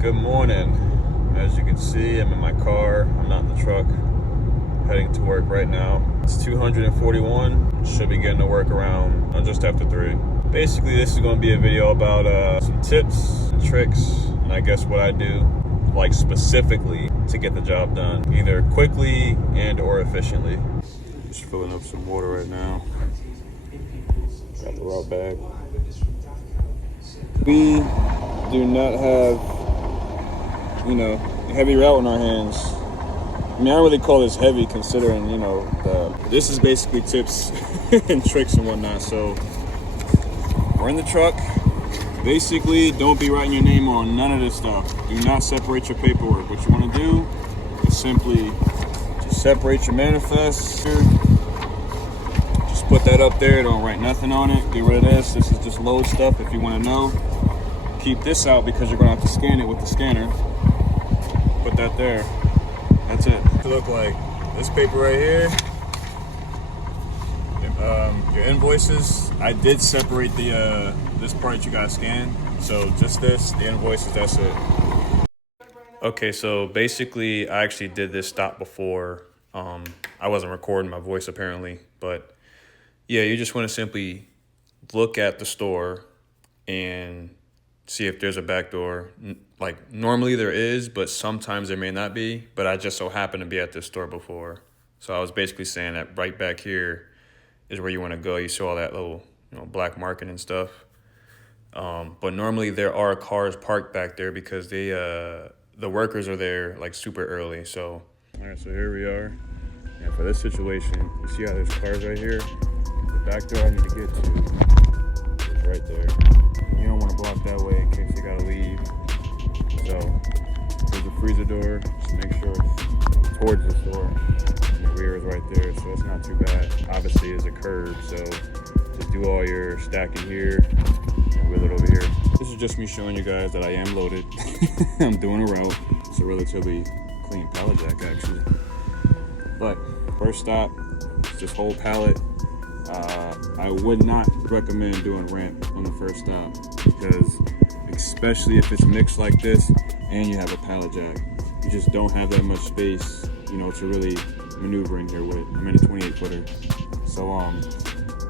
Good morning. As you can see, I'm in my car. I'm not in the truck. Heading to work right now. It's 241. Should be getting to work around just after 3. Basically, this is going to be a video about some tips and tricks, and I guess what I do, like specifically to get the job done, either quickly and or efficiently. Just filling up some water right now. Got the route bag. We do not have, heavy route in our hands. I mean, I don't really call this heavy considering, this is basically tips and tricks and whatnot. So we're in the truck. Basically, don't be writing your name on none of this stuff. Do not separate your paperwork. What you want to do is simply just separate your manifest. Just put that up there. Don't write nothing on it. Get rid of this. This is just load stuff if you want to know. Keep this out because you're going to have to scan it with the scanner. Put that there. That's it. To look like this paper right here. Your invoices. I did separate the this part you gotta scan. So just this, the invoices. That's it. Okay, so basically, I actually did this stop before. I wasn't recording my voice apparently, but yeah, you just want to simply look at the store and see if there's a back door. Like normally there is, but sometimes there may not be, but I just so happened to be at this store before. So I was basically saying that right back here is where you want to go. You saw all that little, black marking and stuff. But normally there are cars parked back there because they, the workers are there like super early. So, all right, so here we are. And for this situation, you see how there's cars right here? The back door I need to get to is right there. You don't want to block that way in case you gotta leave. So there's a freezer door. Just make sure it's towards the store. And the rear is right there, so it's not too bad. Obviously, it's a curb, so just do all your stacking here and wheel it over here. This is just me showing you guys that I am loaded. I'm doing a route. It's a relatively clean pallet jack, actually. But first stop, it's this whole pallet. I would not recommend doing ramp on the first stop because especially if it's mixed like this and you have a pallet jack, you just don't have that much space, to really maneuver in here with. I'm in a 28-footer. So,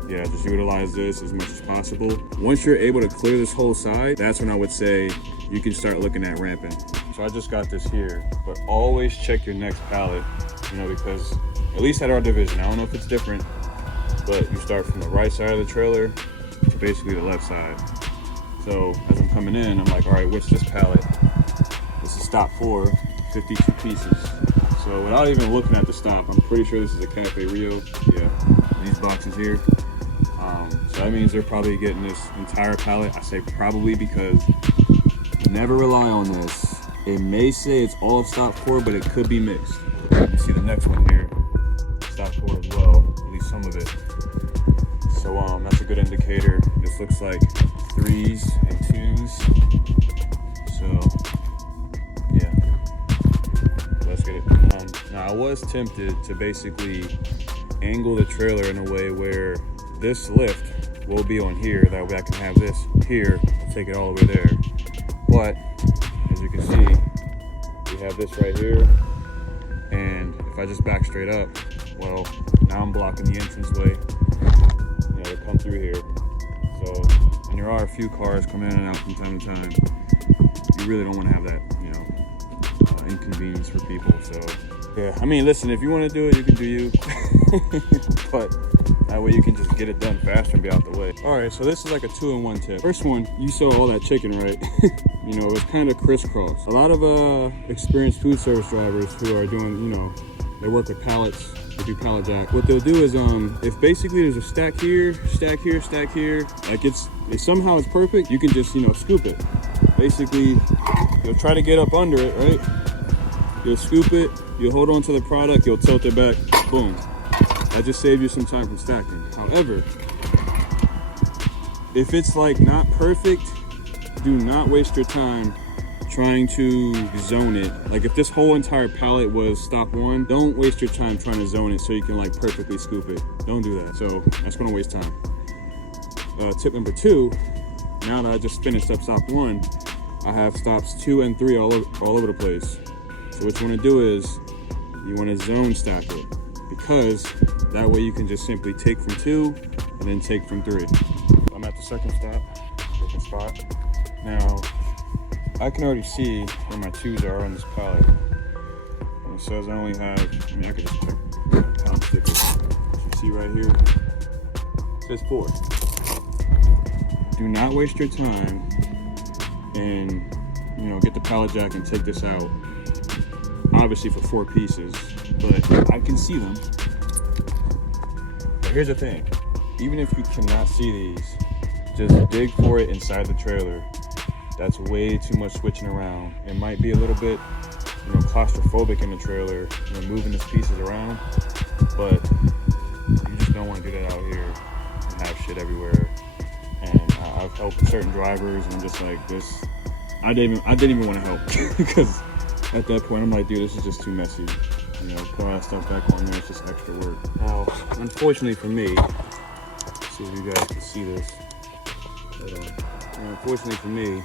yeah, just utilize this as much as possible. Once you're able to clear this whole side, that's when I would say you can start looking at ramping. So I just got this here, but always check your next pallet, because at least at our division, I don't know if it's different, but you start from the right side of the trailer to basically the left side. So as I'm coming in, I'm like, all right, what's this pallet? This is stop 4, 52 pieces. So without even looking at the stop, I'm pretty sure this is a Cafe Rio. Yeah, these boxes here. So that means they're probably getting this entire pallet. I say probably because never rely on this. It may say it's all of stop 4, but it could be mixed. You see the next one here, stop 4 as well, at least some of it. So that's a good indicator. This looks like 3s and 2s. So yeah, let's get it. Now I was tempted to basically angle the trailer in a way where this lift will be on here. That way I can have this here, take it all the way there. But as you can see, we have this right here. And if I just back straight up, well, now I'm blocking the entranceway. To come through here. So, and there are a few cars coming in and out from time to time. You really don't want to have that, inconvenience for people. So, yeah, I mean, listen, if you want to do it, you can do you. But that way you can just get it done faster and be out the way. All right, so this is like a 2-in-1 tip. First one, you saw all that chicken, right? It was kind of crisscross. A lot of experienced food service drivers who are doing, they work with pallets. They do pallet jack. What they'll do is, if basically there's a stack here, stack here, stack here, like if somehow it's perfect, you can just, scoop it. Basically, you'll try to get up under it, right? You'll scoop it, you'll hold on to the product, you'll tilt it back, boom. That just saves you some time from stacking. However, if it's like not perfect, do not waste your time trying to zone it. Like if this whole entire pallet was stop 1, don't waste your time trying to zone it so you can like perfectly scoop it. Don't do that. So that's gonna waste time. Tip number 2, now that I just finished up stop 1, I have stops 2 and 3 all over the place. So what you want to do is you want to zone stack it, because that way you can just simply take from 2 and then take from 3. I'm at the second spot. Now, I can already see where my 2s are on this pallet. And it says I only have, I mean, I could just check count stickers. You see right here, it says 4. Do not waste your time and, you know, get the pallet jack and take this out. Obviously for 4 pieces, but I can see them. But here's the thing, even if you cannot see these, just dig for it inside the trailer. That's way too much switching around. It might be a little bit, you know, claustrophobic in the trailer, you know, moving these pieces around, but you just don't want to do that out here and have shit everywhere. And I've helped certain drivers, and just like this, I didn't even want to help because at that point I'm like, dude, this is just too messy. You know, put all that stuff back on there, it's just extra work. Now, unfortunately for me, let's see if you guys can see this. Unfortunately for me,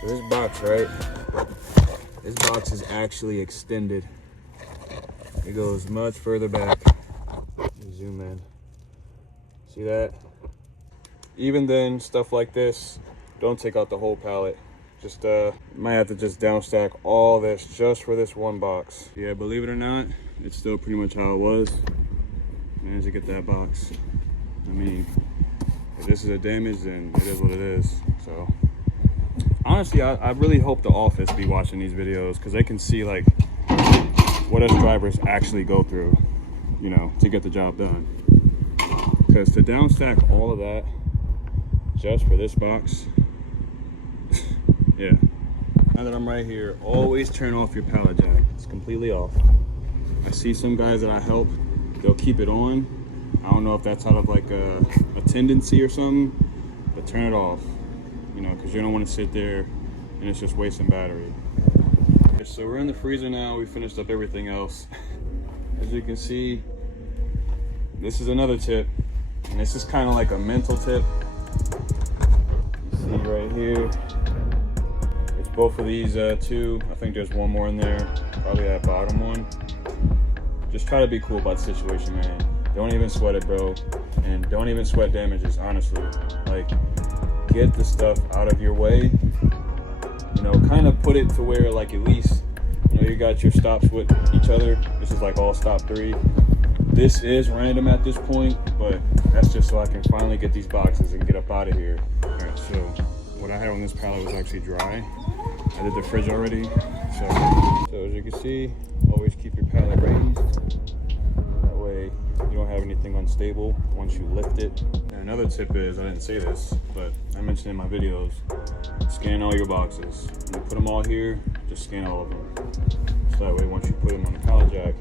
so this box, right? This box is actually extended. It goes much further back. Zoom in. See that? Even then, stuff like this, don't take out the whole pallet. Just might have to just downstack all this just for this one box. Yeah, believe it or not, it's still pretty much how it was. Managed to get that box. I mean, if this is a damage, then it is what it is. So honestly, I really hope the office be watching these videos, because they can see like what us drivers actually go through, you know, to get the job done. Because to downstack all of that just for this box, yeah. Now that I'm right here, always turn off your pallet jack. It's completely off. I see some guys that I help, they'll keep it on. I don't know if that's out of like a tendency or something, but turn it off, you know, because you don't want to sit there and it's just wasting battery. Okay, so we're in the freezer now. We finished up everything else. As you can see, this is another tip, and this is kind of like a mental tip. You see right here, it's both of these 2. I think there's one more in there, probably that bottom one. Just try to be cool about the situation, man. Don't even sweat it, bro. And don't even sweat damages, honestly. Like, get the stuff out of your way. You know, kind of put it to where, like, at least, you know, you got your stops with each other. This is like all stop 3. This is random at this point, but that's just so I can finally get these boxes and get up out of here. All right, so what I had on this pallet was actually dry. I did the fridge already. So as you can see, always keep your pallet raised. That way you don't have anything unstable once you lift it. And another tip is, I didn't say this, but I mentioned in my videos, scan all your boxes. When you put them all here, just scan all of them. So that way once you put them on the pallet jack,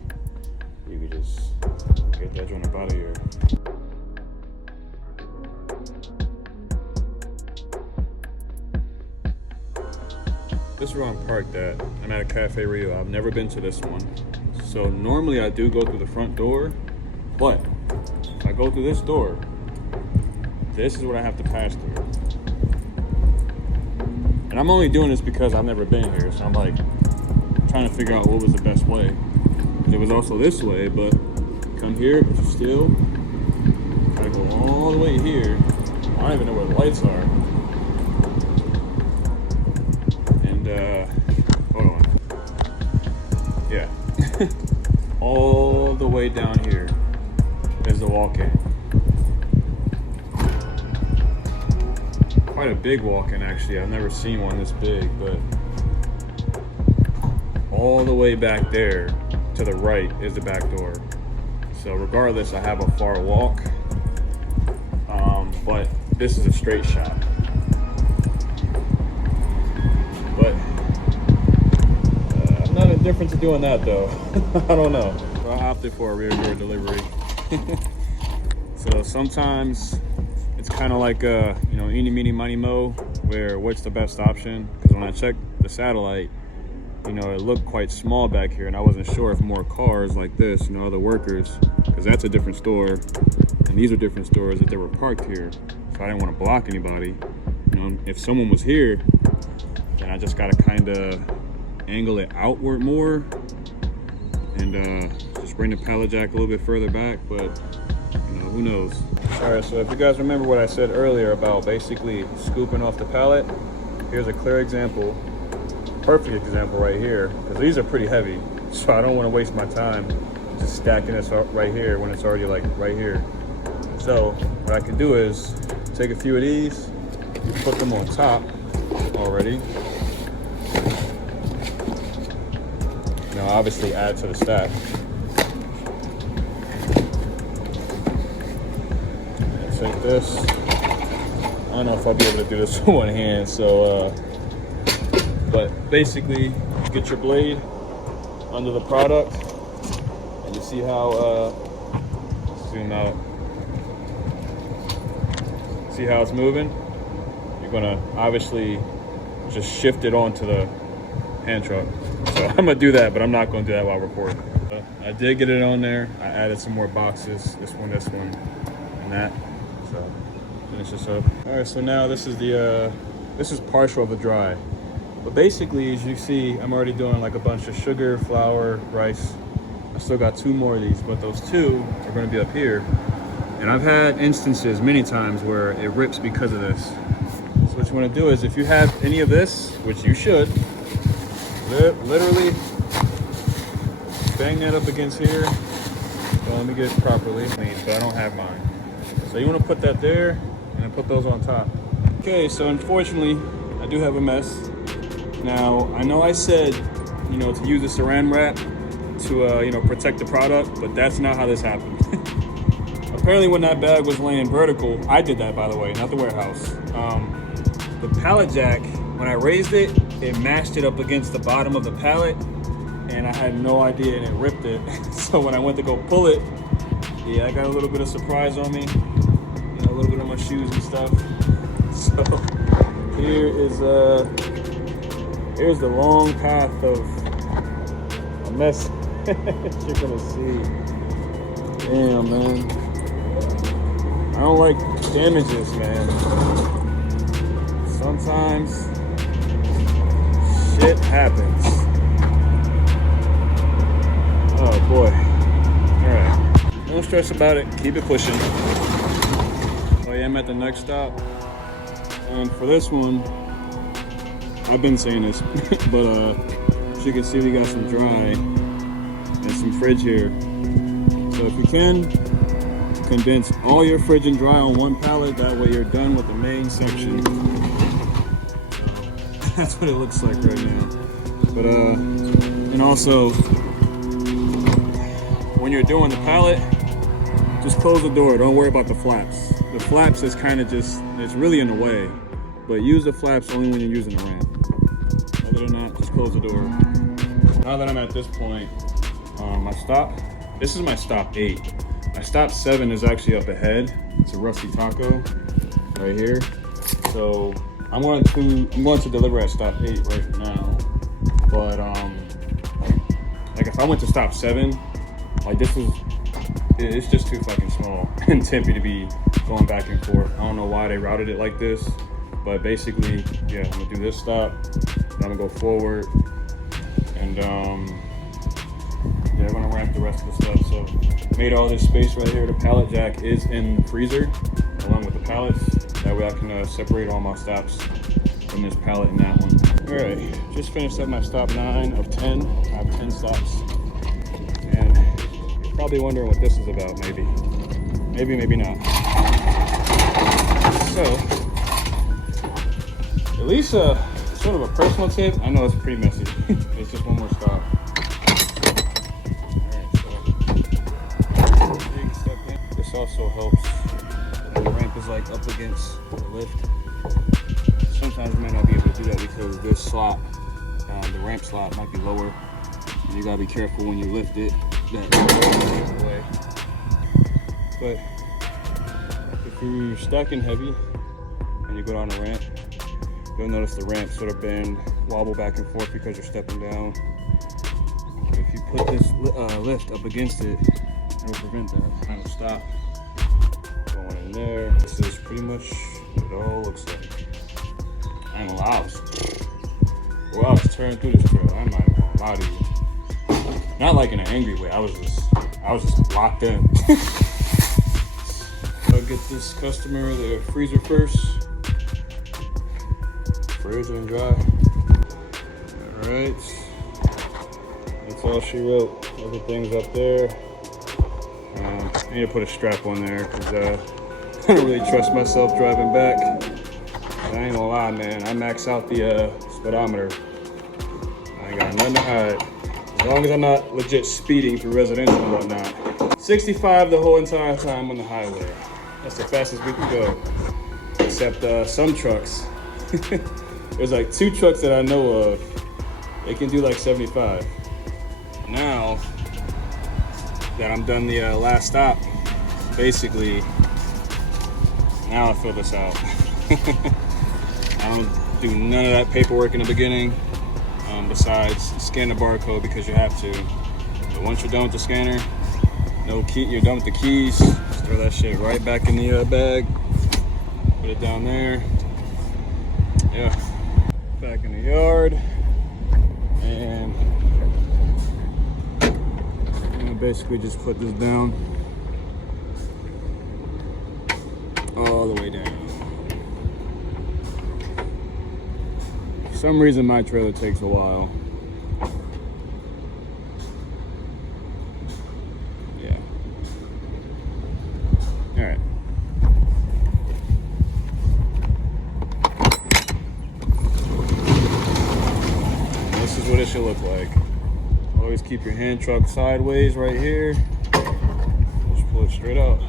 you can just get that joint up out of here. This is where I'm parked at. I'm at a Cafe Rio. I've never been to this one. So normally I do go through the front door, but if I go through this door, this is what I have to pass through. And I'm only doing this because I've never been here, so I'm like trying to figure out what was the best way. It was also this way, but come here, still, gotta go all the way here. I don't even know where the lights are. And, hold on. Yeah. All the way down here is the walk-in. Quite a big walk-in, actually. I've never seen one this big, but all the way back there to the right is the back door. So regardless, I have a far walk, but this is a straight shot. But I'm not indifferent to doing that though. I don't know. So I opted for a rear door delivery. So sometimes it's kind of like a, you know, eeny, meeny, miny, mo, where what's the best option? Because when I checked the satellite, you know, it looked quite small back here, and I wasn't sure if more cars like this, you know, other workers, because that's a different store, and these are different stores, that they were parked here. So I didn't want to block anybody. You know, if someone was here, and I just gotta kind of angle it outward more and just bring the pallet jack a little bit further back, but you know, who knows. All right, so if you guys remember what I said earlier about basically scooping off the pallet, here's a clear example, perfect example right here, because these are pretty heavy, so I don't want to waste my time just stacking this right here when it's already like right here. So what I can do is take a few of these, you put them on top already. Now obviously add to the stack. And take this. I don't know if I'll be able to do this with one hand, so but basically get your blade under the product and you see how zoom out. See how it's moving? You're gonna obviously just shift it onto the hand truck. So I'm gonna do that, but I'm not gonna do that while recording. I did get it on there. I added some more boxes, this one, and that. So finish this up. All right, so now this is partial of the dry. But basically, as you see, I'm already doing like a bunch of sugar, flour, rice. I still got 2 more of these, but those 2 are gonna be up here. And I've had instances many times where it rips because of this. So what you wanna do is, if you have any of this, which you should, literally bang that up against here. Well, let me get it properly, so I don't have mine. So you want to put that there and then put those on top. Okay, so unfortunately I do have a mess. Now I know I said, you know, to use a saran wrap to you know, protect the product, but that's not how this happened. Apparently when that bag was laying vertical, I did that, by the way, not the warehouse. The pallet jack, when I raised it, it mashed it up against the bottom of the pallet, and I had no idea, and it ripped it. So when I went to go pull it, yeah, I got a little bit of surprise on me, you know, a little bit on my shoes and stuff. So here's the long path of a mess you're gonna see. Damn, man, I don't like damages, man. Sometimes shit happens. Oh boy. Alright. No stress about it. Keep it pushing. Oh yeah, I'm at the next stop. And for this one, I've been saying this, but as you can see, we got some dry and some fridge here. So if you can, condense all your fridge and dry on one pallet, that way you're done with the main section. That's what it looks like right now. But and also, when you're doing the pallet, just close the door. Don't worry about the flaps. The flaps is kind of just, it's really in the way, but use the flaps only when you're using the ramp. Other than that, just close the door. Now that I'm at this point, my stop, this is my stop 8. My stop 7 is actually up ahead. It's a Rusty Taco right here. So I'm going to deliver at stop 8 right now. But like if I went to stop 7, like it's just too fucking small and Tempe to be going back and forth. I don't know why they routed it like this, but basically, yeah, I'm gonna do this stop, then I'm gonna go forward, and yeah, I'm gonna ramp the rest of the stuff. So made all this space right here. The pallet jack is in the freezer along with the pallets. That way I can separate all my stops from this pallet and that one. All right, just finished up my stop 9 of 10. I have 10 stops. And you're probably wondering what this is about, maybe. Maybe not. So, at least sort of a personal tip. I know it's pretty messy. It's just one more stop. This also helps when the ramp is like up against the lift. Sometimes you might not be able to do that because this slot, the ramp slot might be lower. And you gotta be careful when you lift it, that way. But if you're stacking heavy and you go down the ramp, you'll notice the ramp sort of bend, wobble back and forth because you're stepping down. But if you put this lift up against it, it'll prevent that kind of stop. Going in there. This is pretty much what it all looks like. I ain't gonna lie, Well, I was tearing through this trailer. I'm not lie to you. Not like in an angry way. I was just locked in. I'll get this customer the freezer first. Fridge and dry. All right. That's all she wrote. Other things up there. I need to put a strap on there because I don't really trust myself driving back. I ain't gonna lie, man. I max out the speedometer. I ain't got nothing to hide. As long as I'm not legit speeding through residential and whatnot. 65 the whole entire time on the highway. That's the fastest we can go. Except some trucks. There's like 2 trucks that I know of. They can do like 75. Now that I'm done the last stop, basically, now I fill this out. I don't do none of that paperwork in the beginning, besides scan the barcode because you have to. But once you're done with the scanner, no key, you're done with the keys, just throw that shit right back in the bag, put it down there. Yeah, back in the yard, and basically just put this down all the way down. For some reason my trailer takes a while. Yeah. All right. This is what it should look like. Always keep your hand truck sideways right here. Just pull it straight out.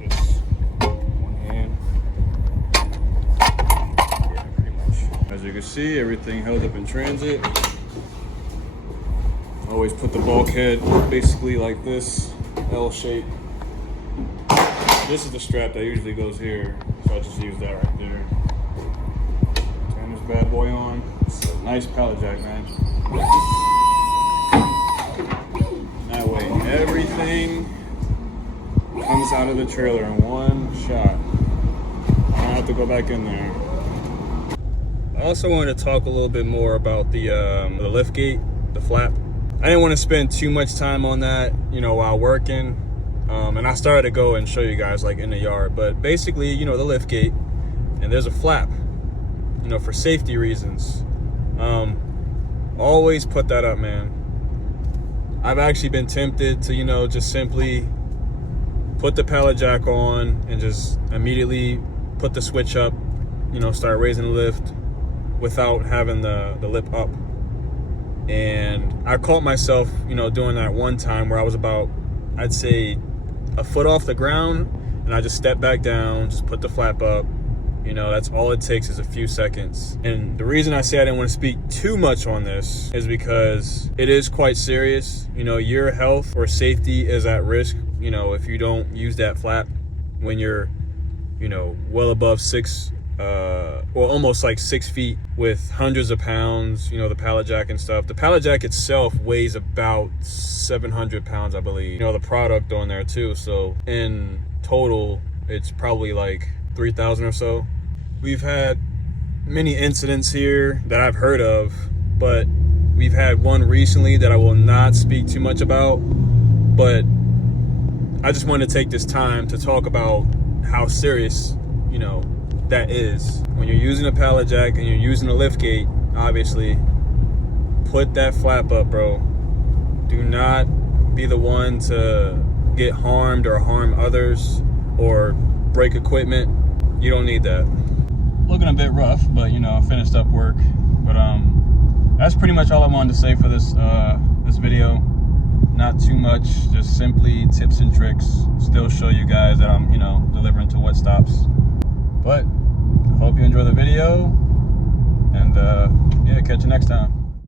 Just one hand. Yeah, pretty much. As you can see, everything held up in transit. Always put the bulkhead basically like this, L shape. This is the strap that usually goes here, so I just use that right there. Bad boy on. It's a nice pallet jack, man. That way everything comes out of the trailer in one shot. I don't have to go back in there. I also wanted to talk a little bit more about the lift gate, the flap. I didn't want to spend too much time on that, you know, while working. And I started to go and show you guys like in the yard, but basically, you know, the lift gate, and there's a flap. You know, for safety reasons. Always put that up, man. I've actually been tempted to, you know, just simply put the pallet jack on and just immediately put the switch up, you know, start raising the lift without having the lip up. And I caught myself, you know, doing that one time where I was about, I'd say, a foot off the ground, and I just stepped back down, just put the flap up. You know, that's all it takes is a few seconds. And the reason I say I didn't want to speak too much on this is because it is quite serious. You know, your health or safety is at risk, you know, if you don't use that flap when you're, you know, well above almost like 6 feet with hundreds of pounds, you know, the pallet jack and stuff. The pallet jack itself weighs about 700 pounds, I believe. You know, the product on there too. So in total, it's probably like 3,000 or so. We've had many incidents here that I've heard of, but we've had one recently that I will not speak too much about, but I just want to take this time to talk about how serious, you know, that is. When you're using a pallet jack and you're using a lift gate, obviously, put that flap up, bro. Do not be the one to get harmed or harm others or break equipment. You don't need that. Looking a bit rough, but you know, I finished up work. But that's pretty much all I wanted to say for this this video. Not too much, just simply tips and tricks. Still show you guys that I'm, you know, delivering to what stops. But I hope you enjoy the video, and yeah, catch you next time.